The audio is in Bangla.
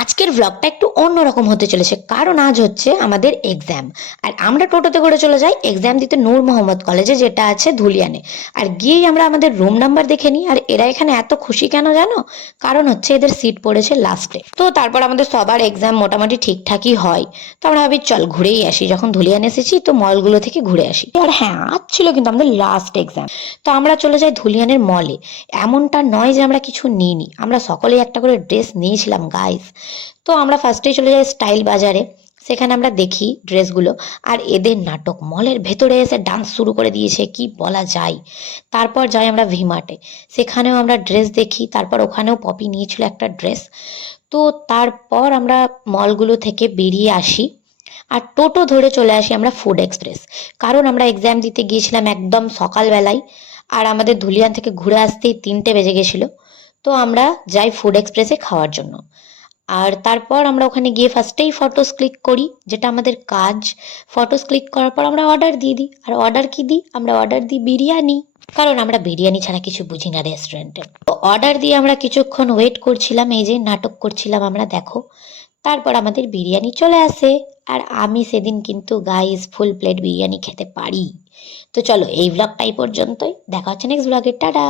আজকের ব্লগটা একটু অন্যরকম হতে চলেছে, কারণ আজ হচ্ছে আমাদের এক্সাম। আর আমরা টোটোতে করে চলে যাই এক্সাম দিতে নূর মোহাম্মদ কলেজে, যেটা আছে ধুলিয়ানে। আর গিয়েই আমরা আমাদের রুম নাম্বার দেখে নিই। আর এরা এখানে এত খুশি কেন জানো? কারণ হচ্ছে এদের সিট পড়েছে লাস্টে। তো তারপর আমাদের সবার এক্সাম মোটামুটি ঠিকঠাকই হয়। তো আমরা ভাবি চল ঘুরেই আসি, যখন ধুলিয়ানে এসেছি তো মলগুলো থেকে ঘুরে আসি। আর হ্যাঁ, আজ ছিল কিন্তু আমাদের লাস্ট এক্সাম। তো আমরা চলে যাই ধুলিয়ানের মলে। এমনটা নয় যে আমরা কিছু নিইনি, আমরা সকলেই একটা করে ড্রেস নিয়েছিলাম গাইস। তো আমরা ফার্স্টেই চলে যাই স্টাইল বাজারে। সেখানে আমরা দেখি ড্রেসগুলো। আর এদের নাটক, মলের ভেতরে এসে ডান্স শুরু করে দিয়েছে, কি বলা যায়। তারপর যাই আমরা ভিমার্টে, সেখানেও আমরা ড্রেস দেখি। তারপর ওখানেও পপি নিয়েছিল একটা ড্রেস। তো তারপর আমরা মলগুলো থেকে বেরিয়ে আসি আর টোটো ধরে চলে আসি আমরা ফুড এক্সপ্রেস। কারণ আমরা এক্সাম দিতে গিয়েছিলাম একদম সকালবেলায়, আর আমাদের ধুলিয়ান থেকে ঘুরে আসতেই 3টে বেজে গেছিল। তো আমরা যাই ফুড এক্সপ্রেসে খাওয়ার জন্য। আর তারপর আমরা ওখানে গিয়ে ফার্স্টেই ফটোস ক্লিক করি, যেটা আমাদের কাজ। ফটোস ক্লিক করার পর আমরা অর্ডার দিয়ে দিই। আর অর্ডার কি দিই? আমরা অর্ডার দিই বিরিয়ানি। কারণ আমরা বিরিয়ানি ছাড়া কিছু বুঝি না রেস্টুরেন্টে। তো অর্ডার দিয়ে আমরা কিছুক্ষণ ওয়েট করছিলাম, এই যে নাটক করছিলাম আমরা, দেখো। তারপর আমাদের বিরিয়ানি চলে আসে। আর আমি সেদিন কিন্তু গাইস ফুল প্লেট বিরিয়ানি খেতে পারি। তো চলো, এই ব্লগটা এই পর্যন্তই, দেখা হচ্ছে নেক্সট ব্লগে, টাটা।